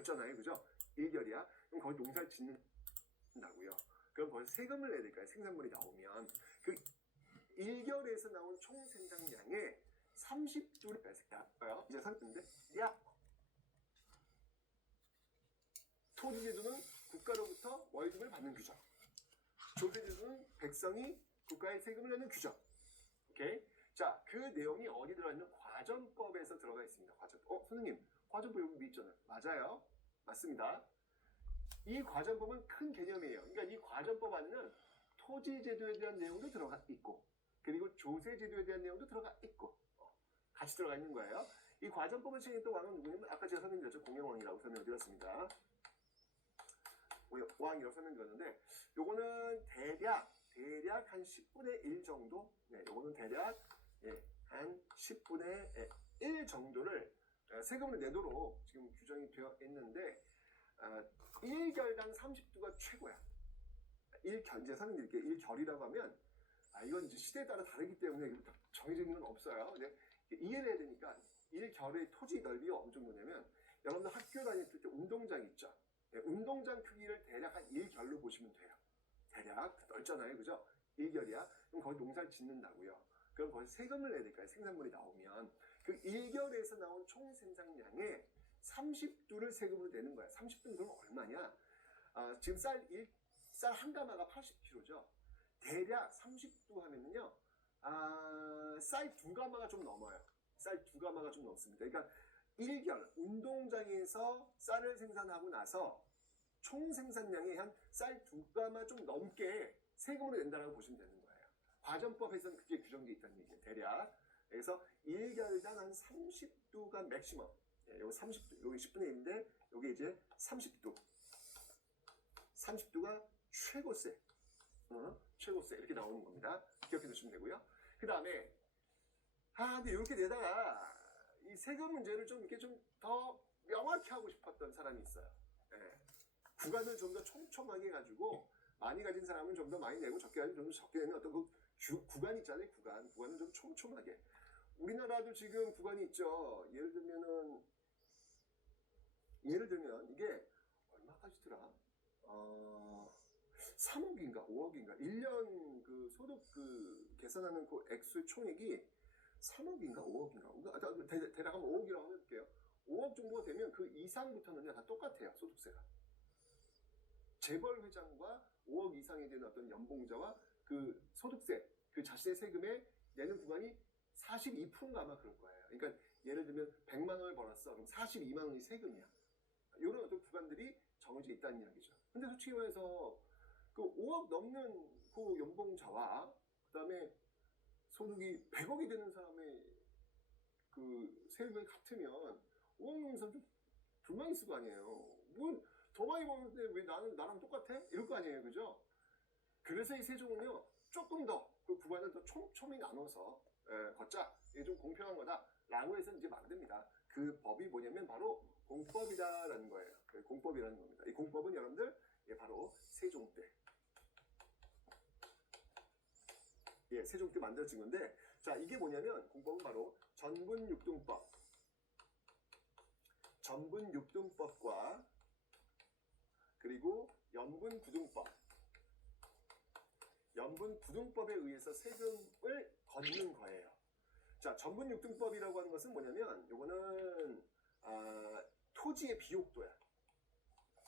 넓잖아요. 그죠? 1결이야. 그럼 거기 농사를 짓는다고요. 그럼 거기서 세금을 내야 될까요? 생산물이 나오면. 그 1결에서 나온 총 생산량의 30도를 뺏을까요? 이제 상태인데, 야! 토지제도는 국가로부터 월급을 받는 규정. 조세제도는 백성이 국가에 세금을 내는 규정. 오케이? 자, 그 내용이 어디 들어있는 과전법에서 들어가 있습니다. 과전법. 선생님, 과전법 여기 있잖아요. 맞아요. 맞습니다. 이 과전법은 큰 개념이에요. 그러니까 이 과전법 안에는 토지제도에 대한 내용도 들어가 있고, 그리고 조세제도에 대한 내용도 들어가 있고, 같이 들어가 있는 거예요. 이 과전법을 시행했던 왕은 누구냐면, 아까 제가 설명드렸죠. 공영왕이라고 설명드렸습니다. 왕이라고 설명드렸는데, 요거는 대략 한 10분의 1 정도, 네, 요거는 대략, 한 10분의 1 정도를 세금을 내도록 지금 규정이 되어 있는데, 1결당 30도가 최고야. 1결, 이제 설명드릴게요. 1결이라고 하면, 이건 이제 시대에 따라 다르기 때문에 정해진 건 없어요. 근데 이해를 해야 되니까, 1결의 토지 넓이가 어느 정도냐면, 여러분들 학교 다닐 때 운동장 있죠? 운동장 크기를 대략 한 1결로 보시면 돼요. 대략 넓잖아요. 그죠? 1결이야. 그럼 거기 농사를 짓는다고요. 그럼 거기 세금을 내야 될까요? 생산물이 나오면. 그 1결에서 나온 총 생산량의 30도를 세금으로 내는 거야. 30도는 그럼 얼마냐? 지금 쌀 한 가마가 80kg죠. 대략 30도 하면은요, 쌀 두 가마가 좀 넘어요. 쌀 두 가마가 좀 넘습니다. 그러니까 1결, 운동장에서 쌀을 생산하고 나서 총 생산량이 한 쌀 두 가마 좀 넘게 세금으로 낸다라고 보시면 되는 거예요. 과전법에서는 그게 규정되어 있다는 얘기예요. 대략. 그래서 1결당 한 30도가 맥시멈. 여기 30도, 여기 10분의 1인데, 여기 이제 30도. 30도가 최고세. 최고세. 이렇게 나오는 겁니다. 기억해 두시면 되고요. 그 다음에, 근데 이렇게 내다가, 이 세금 문제를 좀 이렇게 좀 더 명확히 하고 싶었던 사람이 있어요. 구간을 좀 더 촘촘하게 해가지고, 많이 가진 사람은 좀 더 많이 내고, 적게 가진 좀 더 적게 내는 어떤 구간 있잖아요. 구간을 좀 촘촘하게. 우리나라도 지금 구간이 있죠. 예를 들면 이게 얼마까지더라? 3억인가 5억인가 1년 그 소득 그 계산하는 그 액수의 총액이 3억인가 5억인가 대략 한번 5억이라고 해볼게요. 5억 정도가 되면 그 이상부터는 다 똑같아요. 소득세가. 재벌 회장과 5억 이상이 되는 어떤 연봉자와 그 소득세, 그 자신의 세금에 내는 구간이 42%가 아마 그럴 거예요. 그러니까 예를 들면 100만 원을 벌었어. 그럼 42만 원이 세금이야. 이런 어떤 구간들이 정해져 있다는 이야기죠. 근데 솔직히 말해서 그 5억 넘는 그 연봉자와 그 다음에 소득이 100억이 되는 사람의 그 세금이 같으면 5억 넘는 사람 좀 불만이 있을 거 아니에요. 뭐 더 많이 버는데 왜 나랑 똑같아? 이럴 거 아니에요. 그죠? 그래서 이 세종은요, 조금 더 그 구간을 더 촘촘히 나눠서 걷자. 이게 좀 공평한 거다. 라고 해서 이제 만듭니다. 그 법이 뭐냐면 바로 공법이다라는 거예요. 공법이라는 겁니다. 이 공법은 여러분들 바로 세종 때. 세종 때 만들어진 건데, 자, 이게 뭐냐면 공법은 바로 전분육등법. 전분육등법과 그리고 연분구등법. 연분구등법에 의해서 세금을 걷는 거예요. 자, 전분육등법이라고 하는 것은 뭐냐면, 요거는, 토지의 비옥도야.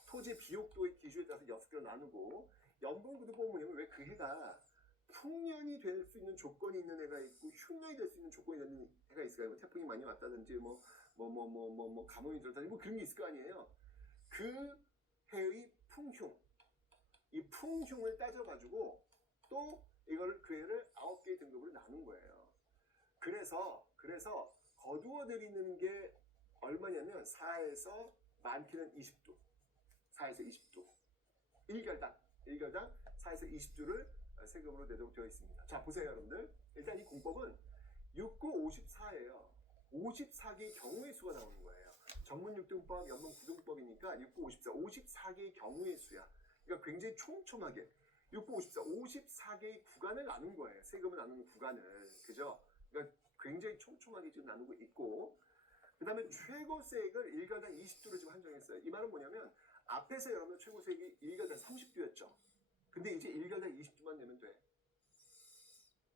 토지의 비옥도의 기준에 따라서 6개로 나누고, 연분구등법은 뭐냐면, 왜 그 해가 풍년이 될 수 있는 조건이 있는 해가 있고, 흉년이 될 수 있는 조건이 있는 해가 있을까요? 뭐 태풍이 많이 왔다든지, 가뭄이 들었다든지, 뭐 그런 게 있을 거 아니에요? 그 해의 풍흉. 이 풍흉을 따져가지고, 또 이걸 그 해를 9개의 등급으로 나눈 거예요. 그래서 거두어 드리는 게 얼마냐면 4에서 많게는 20도. 4에서 20도. 1결당 4에서 20도를 세금으로 내도록 되어 있습니다. 자, 보세요, 여러분들. 일단 이 공법은 69, 54예요. 54개의 경우의 수가 나오는 거예요. 전문육등법, 연문구등법이니까 69, 54, 54개의 경우의 수야. 그러니까 굉장히 촘촘하게 69, 54, 54개의 구간을 나눈 거예요. 세금을 나누는 구간을. 그죠? 그러니까 굉장히 촘촘하게 지금 나누고 있고, 그 다음에 최고세액을 일가당 20두로 지금 한정했어요. 이 말은 뭐냐면 앞에서 여러분 최고세액이 일가당 30두였죠. 근데 이제 일가당 20두만 내면 돼.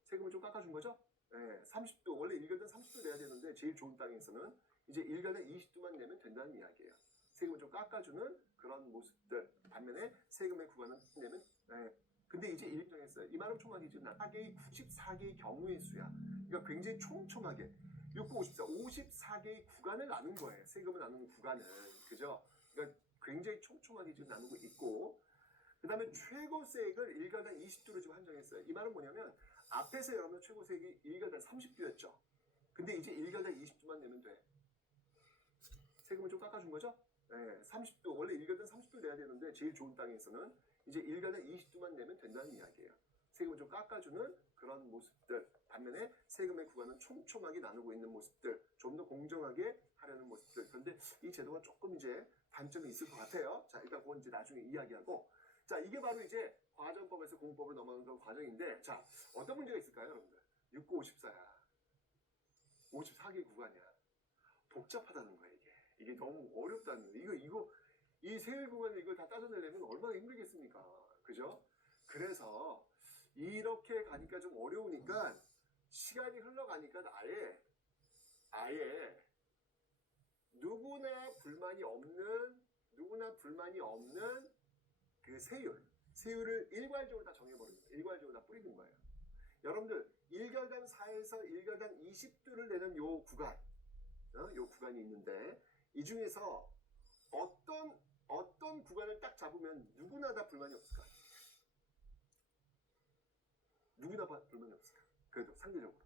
세금을 좀 깎아준 거죠? 네, 30두, 원래 일가당 30두 내야 되는데 제일 좋은 땅에서는 이제 일가당 20두만 내면 된다는 이야기예요. 세금을 좀 깎아주는 그런 모습들. 반면에 세금의 구간은 내면, 네. 근데 이제 일정했어요. 이 말은 총하게 지금 94개의 경우의 수야. 그러니까 굉장히 촘촘하게. 6, 54, 54개의 구간을 나눈 거예요. 세금을 나누는 구간은. 그죠? 그러니까 굉장히 촘촘하게 지금 나누고 있고, 그 다음에 최고세액을 일가당 20두로 지금 한정했어요. 이 말은 뭐냐면, 앞에서 여러분 최고세액이 일가당 30두였죠. 근데 이제 일가당 20두만 내면 돼. 세금을 좀 깎아준 거죠? 네, 30두, 원래 일가당 30두 내야 되는데 제일 좋은 땅에서는 이제 일가당 20두만 내면 된다는 이야기예요. 세금을 좀 깎아주는 그런 모습들. 반면에 세금의 구간은 촘촘하게 나누고 있는 모습들. 좀 더 공정하게 하려는 모습들. 그런데 이 제도가 조금 이제 단점이 있을 것 같아요. 자, 일단 그건 이제 나중에 이야기하고. 자, 이게 바로 이제 과정법에서 공법을 넘어가는 그런 과정인데, 자, 어떤 문제가 있을까요, 여러분들? 6, 9, 54야. 54개 구간이야. 복잡하다는 거야, 이게. 이게 너무 어렵다는 거야. 이 세율 구간을 이걸 다 따져내려면 얼마나 힘들겠습니까? 그죠? 그래서 이렇게 가니까 좀 어려우니까 시간이 흘러가니까 아예 누구나 불만이 없는 그 세율을 일괄적으로 다 정해버리는 거예요. 일괄적으로 다 뿌리는 거예요. 여러분들 1결당 4에서 1결당 20두를 내는 요 구간이 있는데 이 중에서 어떤 구간을 딱 잡으면 누구나 다 불만이 없을까? 누구나 불만이 없을까? 그래도 상대적으로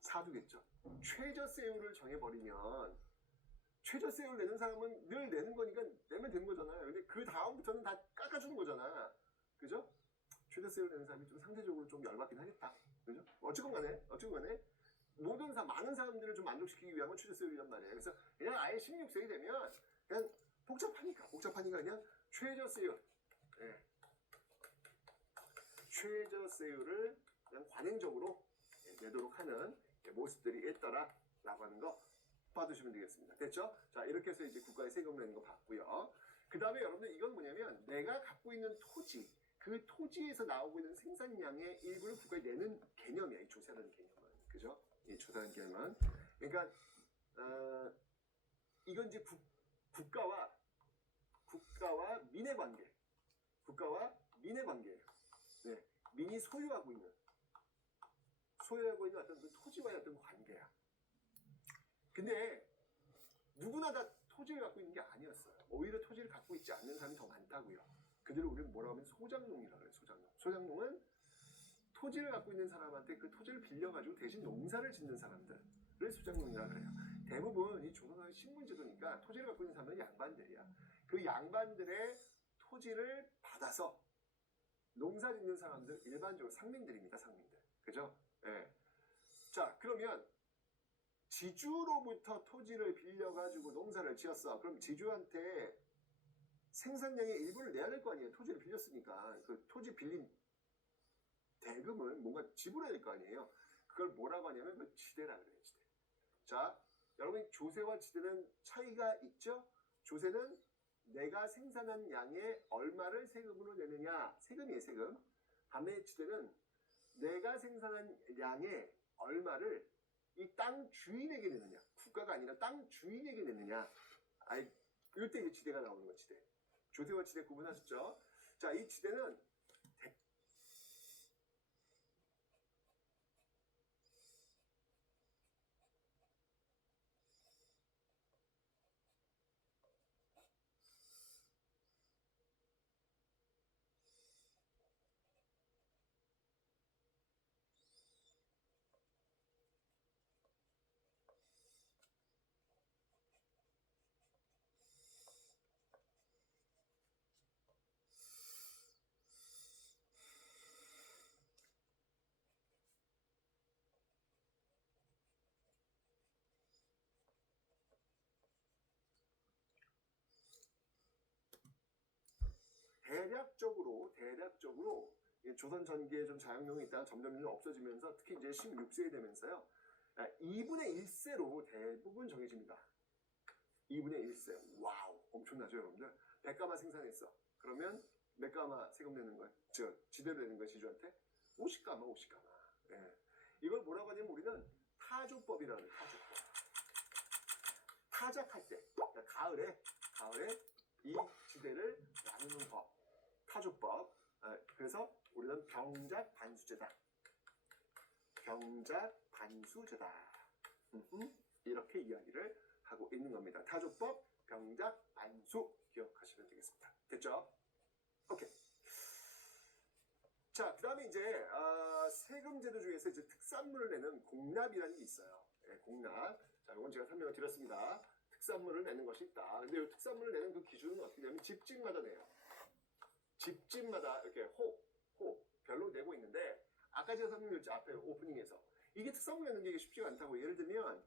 사두겠죠. 최저세율을 정해버리면 최저세율 내는 사람은 늘 내는 거니까 내면 되는 거잖아요. 근데 그 다음부터는 다 깎아주는 거잖아. 그죠? 최저세율 내는 사람이 좀 상대적으로 좀 열받긴 하겠다. 그죠? 어쨌건 간에 많은 사람들을 좀 만족시키기 위한 건 최저세율이란 말이에요. 그래서 그냥 아예 16세이 되면 그냥 복잡하니까 그냥 최저세율. 네. 최저세율을 그냥 관행적으로 내도록 하는 모습들이 있더라라고 하는 거 봐두시면 되겠습니다. 됐죠? 자, 이렇게 해서 이제 국가의 세금 내는 거 봤고요. 그 다음에 여러분들 이건 뭐냐면 내가 갖고 있는 토지, 그 토지에서 나오고 있는 생산량의 일부를 국가에 내는 개념이야. 이 조세라는 개념은. 그죠? 이 조세라는 개념은. 그러니까 이건 이제 국가와 민의 관계. 국가와 민의 관계예요. 네. 민이 소유하고 있는 어떤 그 토지와의 어떤 관계야. 근데 누구나 다 토지를 갖고 있는 게 아니었어요. 오히려 토지를 갖고 있지 않는 사람이 더 많다고요. 그들을 우리는 뭐라고 하면 소작농이라고 해요. 소작농은 토지를 갖고 있는 사람한테 그 토지를 빌려가지고 대신 농사를 짓는 사람들을 소작농이라고 그래요. 대부분 이 조선의 신분제도니까 토지를 갖고 있는 사람은 양반들이야. 그 양반들의 토지를 받아서 농사 짓는 사람들, 일반적으로 상민들입니다. 상민들. 그죠? 예. 자, 그러면 지주로부터 토지를 빌려가지고 농사를 지었어. 그럼 지주한테 생산량의 일부를 내야 될 거 아니에요. 토지를 빌렸으니까. 그 토지 빌린 대금을 뭔가 지불해야 될 거 아니에요. 그걸 뭐라고 하냐면 그 지대라 그래요. 지대. 자, 여러분 조세와 지대는 차이가 있죠? 조세는 내가 생산한 양의 얼마를 세금으로 내느냐. 세금이에요, 세금. 반면에 지대는 내가 생산한 양의 얼마를 이 땅 주인에게 내느냐. 국가가 아니라 땅 주인에게 내느냐. 이때 이제 지대가 나오는 거야, 지대. 조세와 지대 구분하셨죠? 자, 이 지대는 대략적으로 조선 전기에 좀 자양용이 있다가 점점 없어지면서 특히 이제 16세기 되면서요. 2분의 1세로 대부분 정해집니다. 2분의 1세. 와우, 엄청나죠, 여러분들? 100가마 생산했어. 그러면 몇 가마 세금 내는 거야? 지대로 내는 거야, 지주한테? 50가마, 50가마. 예. 이걸 뭐라고 하냐면 우리는 타조법이라고 해요, 타조법. 타작할 때, 그러니까 가을에 이 지대를 나누는 법. 타조법. 그래서 우리는 병작 반수제다. 병작 반수제다. 이렇게 이야기를 하고 있는 겁니다. 타조법, 병작, 반수 기억하시면 되겠습니다. 됐죠? 오케이. 자, 그 다음에 이제 세금 제도 중에서 이제 특산물을 내는 공납이라는 게 있어요. 네, 공납. 자, 이건 제가 설명을 드렸습니다. 특산물을 내는 것이 있다. 근데 이 특산물을 내는 그 기준은 어떻게 되냐면 집집마다 내요. 집집마다 이렇게 별로 내고 있는데 아까 제가 설명드렸죠. 앞에 오프닝에서. 이게 특산물 내는 게 쉽지가 않다고. 예를 들면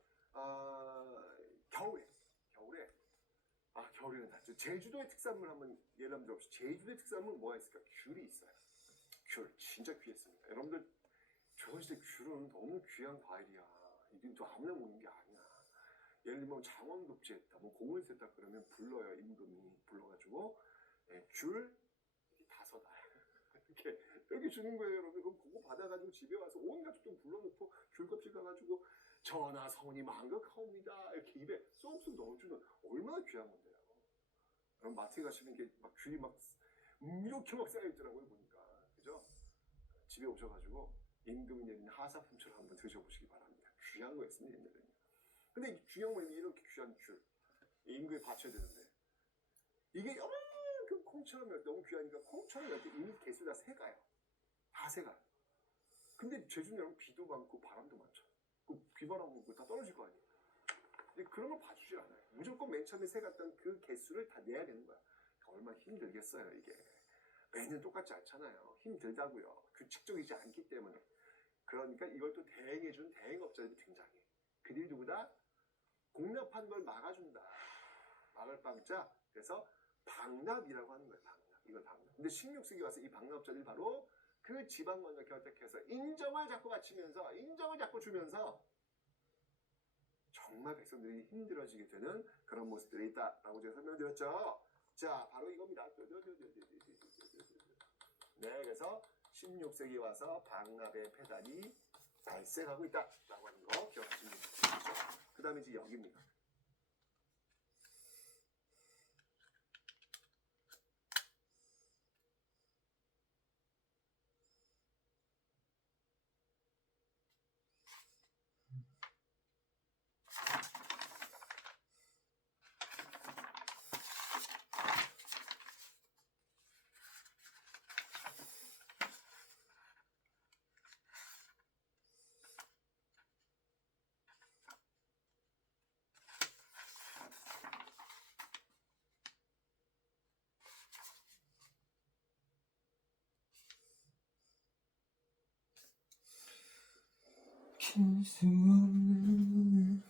겨울에는 다. 제주도의 특산물 한번 예를 한번 들어봅시다. 제주도의 특산물 뭐가 있을까? 귤이 있어요. 귤 진짜 귀했습니다. 여러분들 조선시대 귤은 너무 귀한 과일이야. 이게 또 아무나 먹는 게 아니야. 예를 들면 장원급제했다, 뭐 공을 셌다 그러면 불러요. 임금이 불러가지고 귤 5알 이렇게 주는 거예요, 여러분. 그럼 그거 받아가지고 집에 와서 온 가족들 불러놓고 귤껍질 가가지고 전하 성이 만극하옵니다 이렇게 입에 쏙쏙 넣어주는 얼마나 귀한 건데요. 그럼 마트에 가시면 이게 막 귤이 막 이렇게 막 쌓여있더라고요, 보니까. 그죠? 집에 오셔가지고 임금이 내린 하사품처럼 한번 드셔보시기 바랍니다. 귀한 거였습니다, 옛날에는. 근데 중요한 건 이렇게 귀한 귤 임금에 바쳐야 되는데 이게 요만큼 콩처럼 너무 귀하니까 콩처럼 이렇게 이미 개수 다 새가요. 다 새가요. 근데 제주는 여러분 비도 많고 바람도 많죠. 그 비바람 불고 다 떨어질 거 아니에요. 근데 그런 걸 봐주질 않아요. 무조건 맨 처음에 새갔던 그 개수를 다 내야 되는 거야. 얼마나 힘들겠어요, 이게. 매년 똑같지 않잖아요. 힘들다고요. 규칙적이지 않기 때문에. 그러니까 이걸 또 대행해준 대행업자들이 등장해. 그들이 누구다? 공납한 걸 막아준다. 막을 방자. 그래서 방납이라고 하는 거예요. 방납. 이걸 방납. 근데 16세기 와서 이 방납자들이 바로 그 지방관과 결탁해서 인정을 자꾸 바치면서 인정을 자꾸 주면서 정말 백성들이 힘들어지게 되는 그런 모습들이 있다라고 제가 설명드렸죠. 자, 바로 이겁니다. 네, 그래서 16세기 와서 방납의 폐단이 발생하고 있다라고 하는 거 기억하시면 되죠. 그 다음에 이제 여기입니다. 수 없는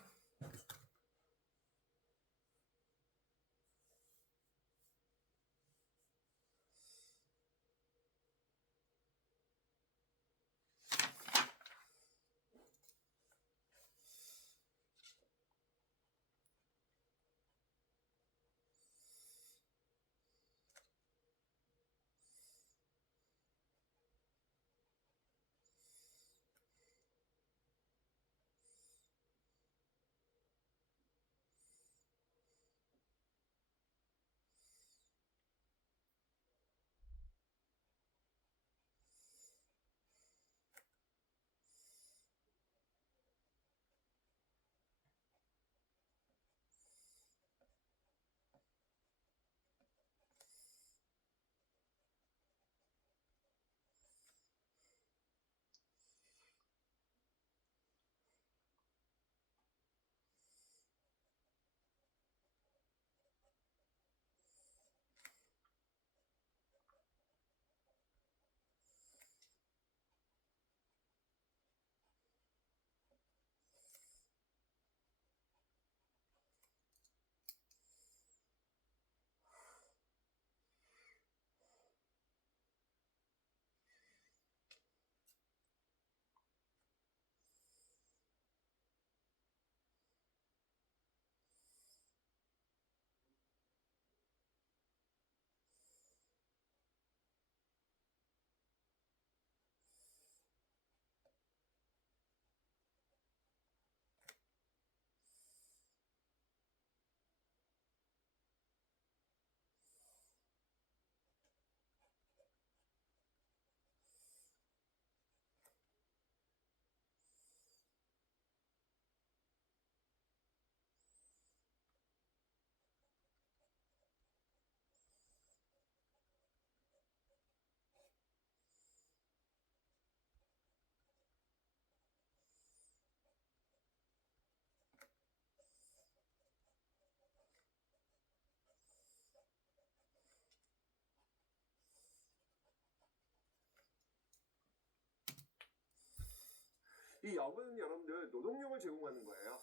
이 역은 여러분들 노동력을 제공하는 거예요.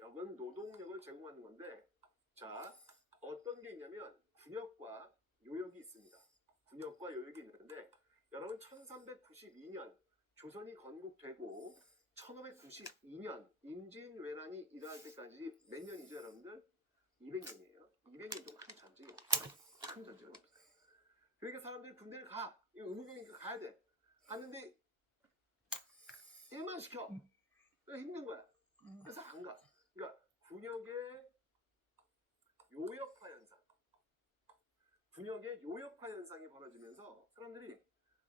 역은 노동력을 제공하는 건데, 자, 어떤 게 있냐면 군역과 요역이 있습니다. 군역과 요역이 있는데, 여러분 1392년 조선이 건국되고 1592년 임진왜란이 일어날 때까지 몇 년이죠, 여러분들? 200년이에요. 200년 동안 큰 전쟁이 없어요. 큰 전쟁은 없어요. 그러니까 사람들이 군대를 가. 이거 의무병이니까 가야 돼. 갔는데 일만 시켜. 힘든 거야. 그래서 안 가. 그러니까 군역의 요역화 현상. 군역의 요역화 현상이 벌어지면서 사람들이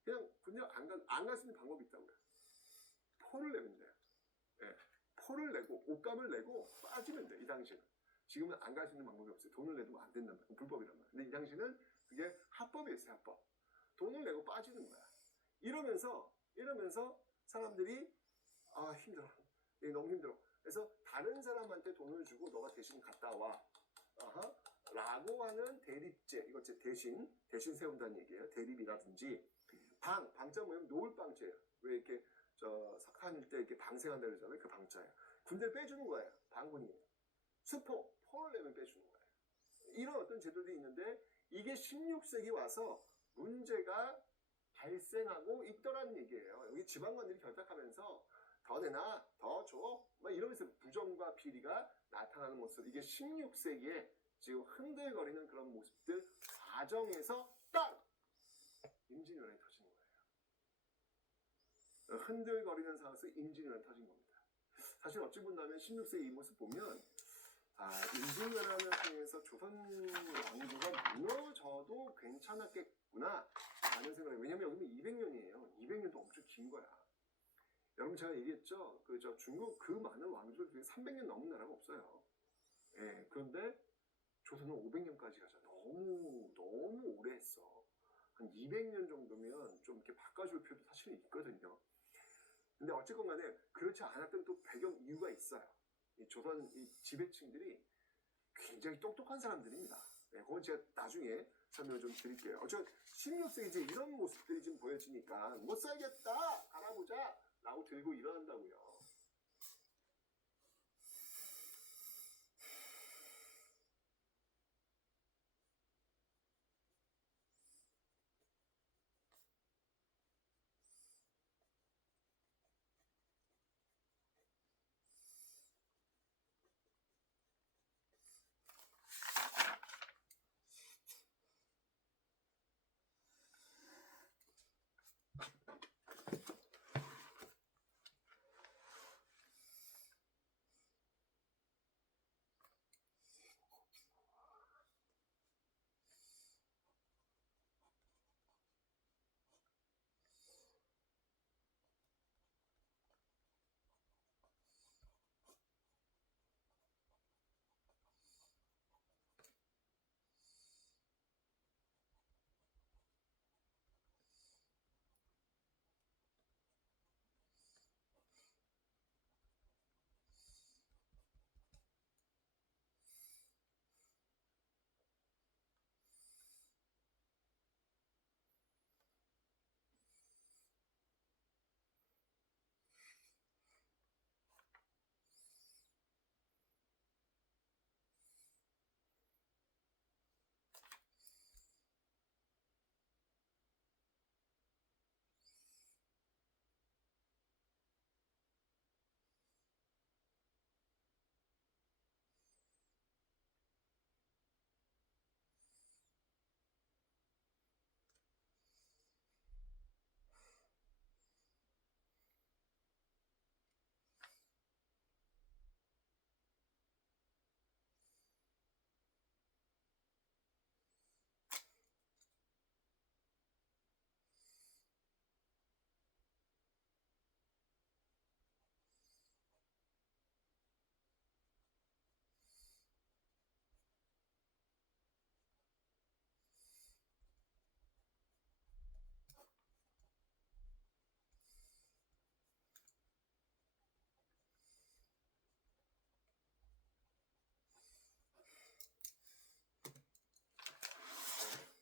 그냥 군역 안 갈 수 있는 방법이 있다고요. 포를 내면 돼요. 예. 포를 내고 옷감을 내고 빠지면 돼. 이 당시는. 지금은 안 갈 수 있는 방법이 없어요. 돈을 내도 안 된단 말이에요. 불법이란 말이에요. 근데 이 당시는 그게 합법이었어요. 합법. 돈을 내고 빠지는 거야. 이러면서 사람들이 아 힘들어. 너무 힘들어. 그래서 다른 사람한테 돈을 주고 너가 대신 갔다 와. 아하. 라고 하는 대립제. 이거 대신 세운다는 얘기예요. 대립이라든지 방자 뭐냐면 노을방자예요. 왜 이렇게 석한일 때 이렇게 방생한다 그러잖아요. 그 방자예요. 군대를 빼주는 거예요. 방군이. 포를 내면 빼주는 거예요. 이런 어떤 제도들이 있는데 이게 16세기 와서 문제가 발생하고 있더라는 얘기예요. 여기 지방관들이 결탁하면서 더 내놔, 더 줘, 막 이러면서 부정과 비리가 나타나는 모습. 이게 16세기에 지금 흔들거리는 그런 모습들 과정에서 딱 임진왜란이 터지는 거예요. 흔들거리는 상황에서 임진왜란이 터진 겁니다. 사실 어찌 본다면 16세기 이 모습 보면 임진왜란을 통해서 조선 왕조가 무너져도 괜찮았겠구나 라는 생각이. 왜냐면 여기는 200년이에요. 200년도 엄청 긴 거야. 여러분 제가 얘기했죠. 중국 그 많은 왕조 중에 300년 넘은 나라가 없어요. 예, 그런데 조선은 500년까지 가자. 너무 오래 했어. 한 200년 정도면 좀 이렇게 바꿔줄 필요도 사실은 있거든요. 근데 어쨌건 간에 그렇지 않았던 또 배경 이유가 있어요. 이 조선 지배층들이 굉장히 똑똑한 사람들입니다. 네, 그건 제가 나중에 설명을 좀 드릴게요. 어쨌든 16세기 이제 이런 모습들이 지금 보여지니까 못 살겠다, 갈아보자 라고 들고 일어난다고요.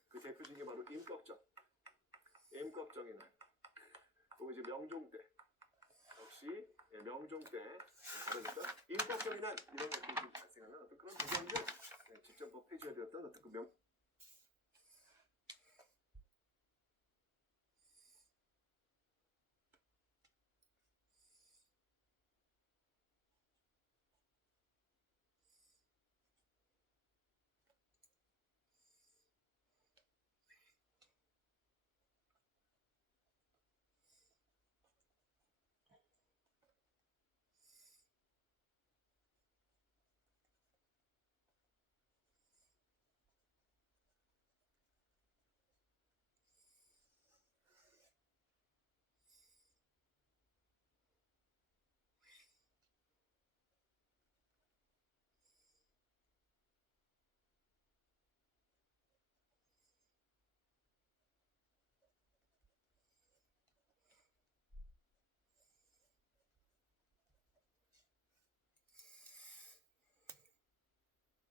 그 대표적인 게 바로 임꺽정. 임꺽정의 날. 그리고 이제 명종 때. 역시 역시 명종 때 다뤄졌던 인법적인 한 이런 것들이 좀 발생하는 어떤 그런 부분들 직접 해줘야 되었던 어떤 그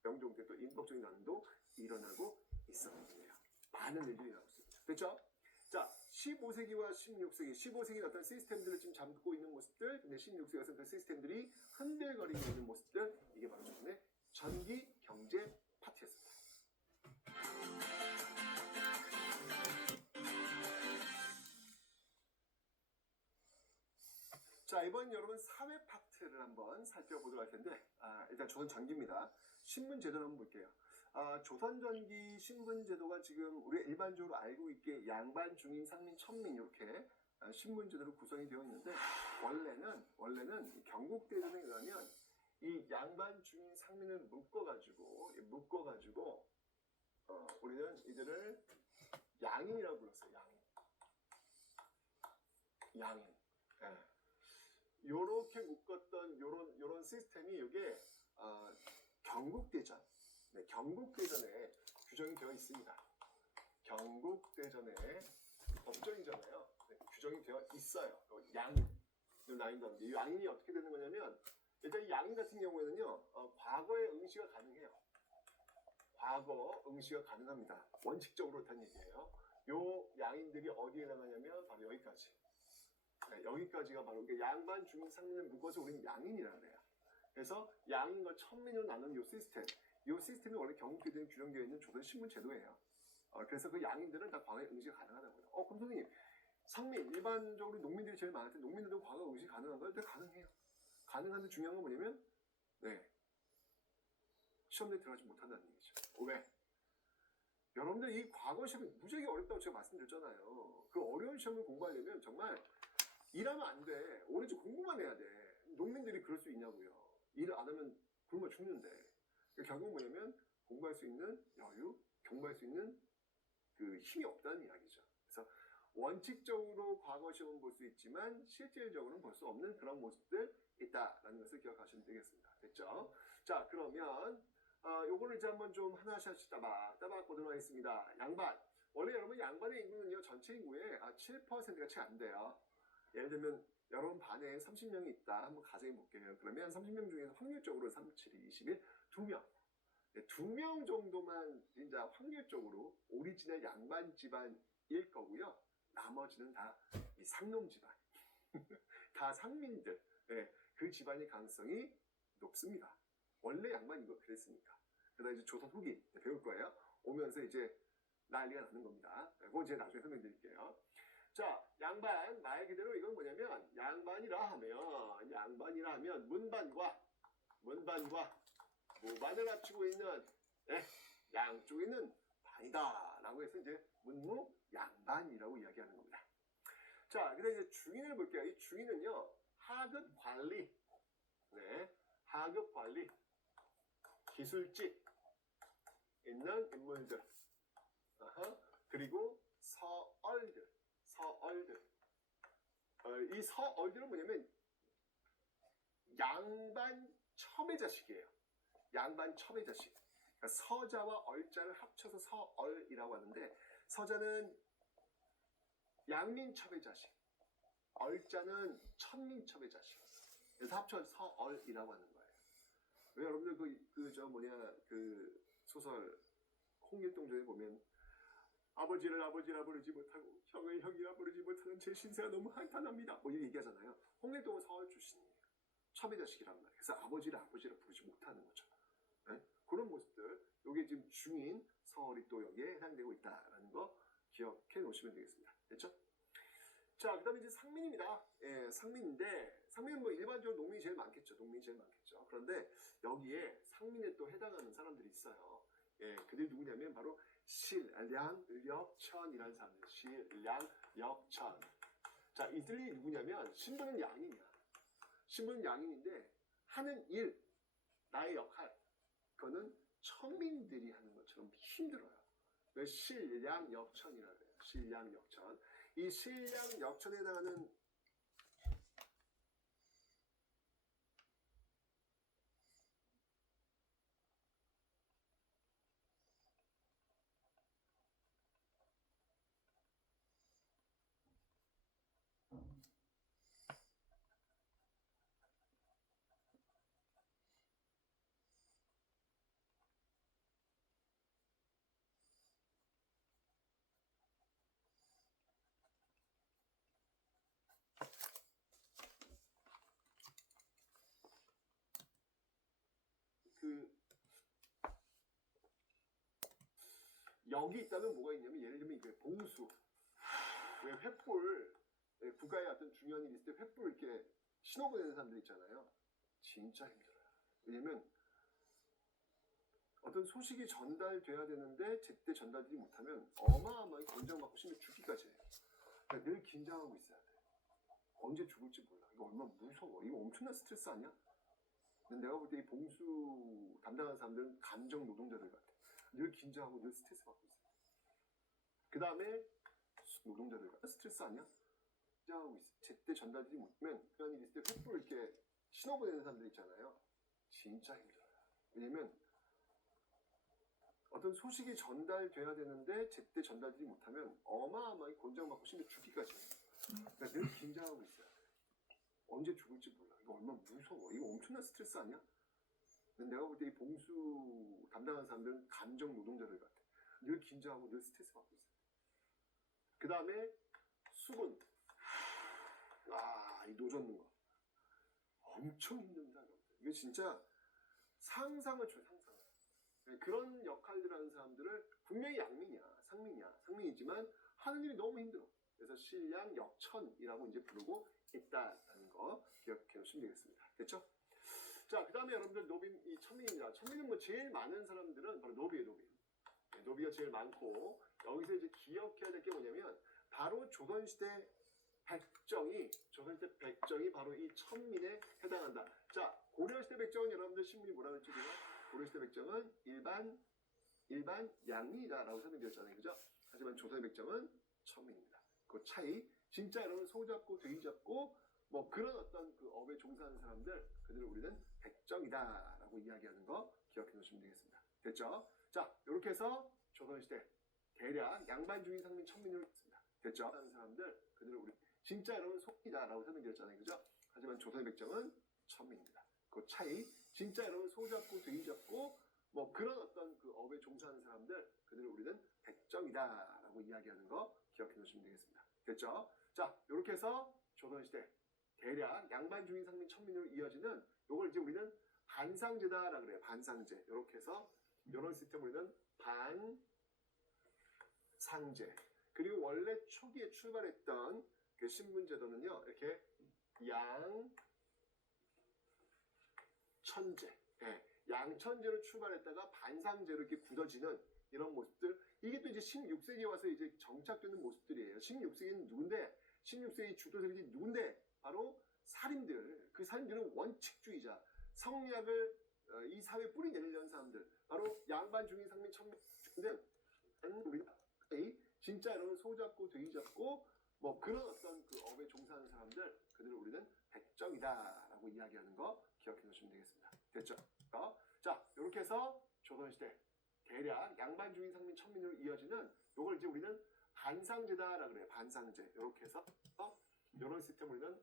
명종 때 또 인법적인 난도 일어나고 있었거든요. 많은 일들이 나고 있습니다. 됐죠? 자, 15세기와 16세기, 15세기는 어떤 시스템들을 지금 잡고 있는 모습들, 근데 16세기에서는 그 시스템들이 흔들거리고 있는 모습들, 이게 바로 조선의 전기 경제 파트였습니다. 자, 이번 여러분 사회 파트를 한번 살펴보도록 할 텐데, 일단 조선 전기입니다. 신분 제도를 한번 볼게요. 조선 전기 신분 제도가 지금 우리가 일반적으로 알고 있게 양반, 중인, 상민, 천민 이렇게 신분 제도로 구성이 되어 있는데, 원래는 경국대전에 의하면 이 양반, 중인, 상민을 묶어가지고 우리는 이들을 양인이라고 불렀어요. 양인. 예. 요렇게 묶었던 요런 시스템이 이게 경국대전, 경국대전에 규정이 되어 있습니다. 경국대전에 법정이잖아요. 규정이 되어 있어요. 양인, 나인다는데 이 양인이 어떻게 되는 거냐면 일단 이 양인 같은 경우에는요, 과거에 응시가 가능해요. 과거 응시가 가능합니다. 원칙적으로 그렇다는 얘기예요. 요 양인들이 어디에 해당하냐면 바로 여기까지. 여기까지가 바로 양반, 중인, 상민을 묶어서 우리는 양인이라고 해요. 그래서 양인과 천민으로 나눈 이 시스템이 원래 경국대전에 규정되어 있는 조선 신분 제도예요. 그래서 그 양인들은 다 과거에 응시가 가능하다고요. 그럼 선생님, 상민, 일반적으로 농민들이 제일 많을 때 농민들도 과거 응시 가능한가요? 네, 가능해요. 가능한데 중요한 건 뭐냐면, 시험에 들어가지 못한다는 얘기죠. 왜? 여러분들 이 과거 시험이 무지하게 어렵다고 제가 말씀드렸잖아요. 그 어려운 시험을 공부하려면 정말 일하면 안 돼. 오로지 공부만 해야 돼. 농민들이 그럴 수 있냐고요. 일을 안 하면 굶어 죽는데. 결국 뭐냐면 공부할 수 있는 여유, 공부할 수 있는 그 힘이 없다는 이야기죠. 그래서 원칙적으로 과거 시험은 볼 수 있지만 실질적으로는 볼 수 없는 그런 모습들 있다라는 것을 기억하시면 되겠습니다. 됐죠? 자, 그러면 요거를 이제 한번 좀 하나씩 따박 보도록 하겠습니다. 양반. 원래 여러분 양반의 인구는요 전체 인구의 7%가 채 안 돼요. 예를 들면 여러분 반에 30명이 있다. 한번 가정해 볼게요. 그러면 30명 중에서 확률적으로 3, 7, 21, 2명. 2명 정도만 진짜 확률적으로 오리지널 양반 집안일 거고요. 나머지는 다 이 상놈 집안. 다 상민들. 그 집안의 가능성이 높습니다. 원래 양반이 그랬으니까. 그러다 이제 조선 후기 배울 거예요. 오면서 이제 난리가 나는 겁니다. 그건 제가 나중에 설명드릴게요. 자, 양반 말 그대로 이건 뭐냐면 양반이라 하면 문반과 무반을 합치고 있는 양쪽에 있는 반이다라고 해서 이제 문무양반이라고 이야기하는 겁니다. 자, 그다음 이제 중인을 볼게요. 이 중인은요 하급 관리, 하급 관리, 기술직 있는 인물들, 그리고 서얼들. 이 서얼들은 뭐냐면 양반 첩의 자식이에요. 양반 첩의 자식. 그러니까 서자와 얼자를 합쳐서 서얼이라고 하는데, 서자는 양민첩의 자식, 얼자는 천민첩의 자식. 그래서 합쳐서 서얼이라고 하는 거예요. 왜 여러분들 그 소설 홍길동전에 보면 아버지를 아버지라 부르지 못하고 형을 형이라 부르지 못하는 제 신세가 너무 한탄합니다. 뭐 이렇게 얘기하잖아요. 홍길동은 서울 출신이에요. 첩의 자식이란 말이에요. 그래서 아버지를 아버지라 부르지 못하는 거죠. 네? 그런 모습들, 이게 지금 중인 서울이 또 여기에 해당되고 있다라는 거 기억해 놓으시면 되겠습니다. 됐죠? 자, 그 다음에 이제 상민입니다. 예, 상민인데, 상민은 뭐 일반적으로 농민이 제일 많겠죠. 농민이 제일 많겠죠. 그런데 여기에 상민에 또 해당하는 사람들이 있어요. 예, 그들이 누구냐면 바로 신량역천이라는 사람들. 신량역천. 자, 이들이 누구냐면 신분은 양인이야. 신분은 양인인데 하는 일, 나의 역할, 그거는 천민들이 하는 것처럼 힘들어요. 그래서 신량역천이라고 해요. 신량역천. 이 신량역천에 해당하는 여기 있다면 뭐가 있냐면, 예를 들면 이게 봉수, 왜 횃불, 국가의 어떤 중요한 일이 있을 때 횃불 이렇게 신어보내는 사람들 있잖아요. 진짜 힘들어요. 왜냐면 어떤 소식이 전달돼야 되는데 제때 전달되지 못하면 어마어마하게 권장받고 심지어 죽기까지 해요. 그러니까 늘 긴장하고 있어야 돼. 언제 죽을지 몰라. 이거 얼마나 무서워. 이거 엄청난 스트레스 아니야? 내가 볼 때 이 봉수 담당하는 사람들은 감정 노동자들 같아. 늘 긴장하고 늘 스트레스 받고 있어. 그 다음에 노동자들 같아. 스트레스 아니야? 긴장하고 있어. 제때 전달되지 못하면 그런 일이 있을 때 횃불 이렇게 신어보내는 사람들 있잖아요. 진짜 힘들어요. 왜냐면 어떤 소식이 전달돼야 되는데 제때 전달되지 못하면 어마어마하게 권장받고 심지어 죽기까지 해요. 그러니까 늘 긴장하고 있어야 돼. 언제 죽을지 몰라. 이거 얼마나 무서워. 이거 엄청난 스트레스 아니야? 내가 볼 때 이 봉수 담당하는 사람들은 감정 노동자들 같아. 늘 긴장하고 늘 스트레스 받고 있어요. 그 다음에 수군. 이 노 젓는 거. 엄청 힘듭니다. 이게 진짜 상상을 줘요. 상상을. 그런 역할들 하는 사람들을 분명히 양민이야. 상민이지만 하는 일이 너무 힘들어. 그래서 신량역천이라고 이제 부르고 있다라는 거 기억해 놓으시면 되겠습니다. 됐죠? 자, 그 다음에 여러분들 노빈, 이 천민입니다. 천민은 뭐 제일 많은 사람들은 바로 노비예요, 노비. 네, 노비가 제일 많고, 여기서 이제 기억해야 될 게 뭐냐면, 바로 조선시대 백정이 바로 이 천민에 해당한다. 자, 고려시대 백정은 여러분들 신문이 뭐라고 했죠? 고려시대 백정은 일반 양민이다라고 설명드렸잖아요. 그죠? 하지만 조선의 백정은 천민입니다. 그 차이, 진짜 여러분 소 잡고 돼지 잡고 뭐 그런 어떤 그 업에 종사하는 사람들, 그들을 우리는 백정이다라고 이야기하는 거 기억해 놓으시면 되겠습니다. 됐죠? 자, 이렇게 해서 조선시대 대략 양반 중인 상민 천민을 했습니다. 됐죠? 하는 사람들, 그들을 우리 진짜 여러분 소이다라고 설명드렸잖아요. 그죠? 하지만 조선의 백정은 천민입니다. 그 차이, 진짜 여러분 소 잡고 돼지 잡고 뭐 그런 어떤 그 업에 종사하는 사람들, 그들을 우리는 백정이다라고 이야기하는 거 기억해 놓으시면 되겠습니다. 됐죠? 자, 이렇게 해서 조선시대 대략 양반 중인 상민 천민으로 이어지는 요걸 이제 우리는 반상제다라고 그래요. 반상제. 이렇게 해서 이런 시스템 우리는 반상제. 그리고 원래 초기에 출발했던 그 신분제도는요, 이렇게 양천제. 네, 양천제로 출발했다가 반상제로 이렇게 굳어지는 이런 모습들. 이게 또 이제 16세기에 와서 이제 정착되는 모습들이에요. 16세기는 누군데? 16세기 주도 세력이 누군데? 바로 살인들. 그 살인들은 원칙주의자. 성리학을 이 사회에 뿌리 내리려는 사람들. 바로 양반 중인 상민 천민인데, 우리가 진짜 여러분 소 잡고 돼지 잡고 뭐 그런 어떤 그 업에 종사하는 사람들, 그들을 우리는 백정이다라고 이야기하는 거 기억해 놓으시면 되겠습니다. 됐죠? 자, 이렇게 해서 조선시대 대략 양반 중인 상민 천민으로 이어지는 요걸 이제 우리는 반상제다라고 그래요. 반상제. 이렇게 해서 이런 시스템 우리는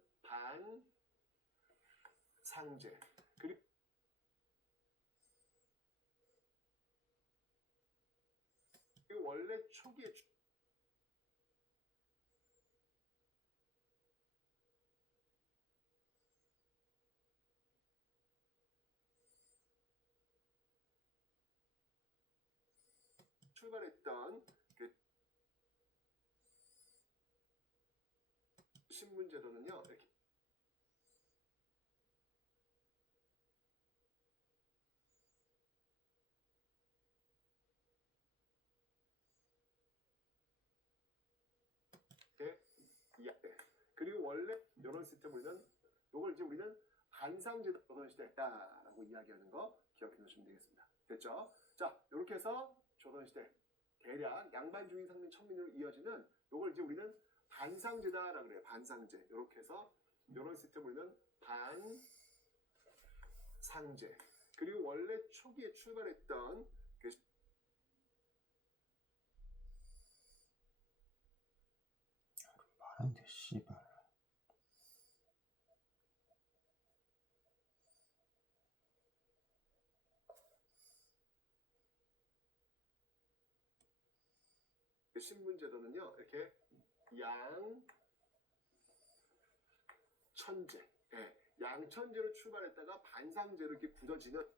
반상제. 그리고 원래 초기에 출발했던 그 신분제도는요, 이렇게 그리고 원래 이런 시스템 우리는 이걸 이제 우리는 반상제도 조선시대다라고 이야기하는 거 기억해 놓으시면 되겠습니다. 됐죠? 자, 이렇게 해서 조선시대 대략 양반주의 상민 천민으로 이어지는 이걸 이제 우리는 반상제다라고 그래요. 반상제. 이렇게 해서 이런 시스템 우리는 반상제. 그리고 원래 초기에 출발했던 그 말한대 씨발. 신분제도는요, 이렇게 양천제, 예, 양천제로 출발했다가 반상제로 이렇게 굳어지는